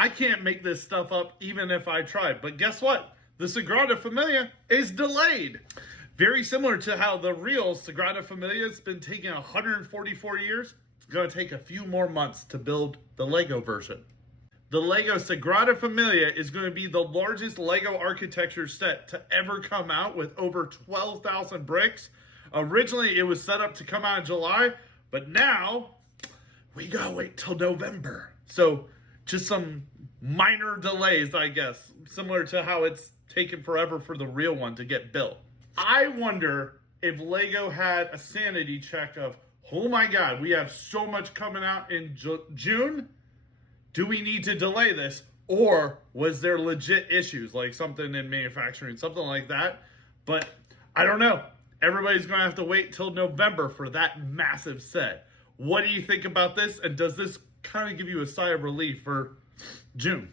I can't make this stuff up even if I tried. But guess what? The Sagrada Familia is delayed. Very similar to how the real Sagrada Familia has been taking 144 years. It's going to take a few more months to build the Lego version. The Lego Sagrada Familia is going to be the largest Lego architecture set to ever come out with over 12,000 bricks. Originally, it was set up to come out in July, but now we gotta wait till November. So just some minor delays, I guess, similar to how it's taken forever for the real one to get built. I wonder if Lego had a sanity check of, oh my God, we have so much coming out in June. Do we need to delay this? Or was there legit issues, like something in manufacturing, something like that? But I don't know. Everybody's going to have to wait till November for that massive set. What do you think about this? And does this kind of give you a sigh of relief for June?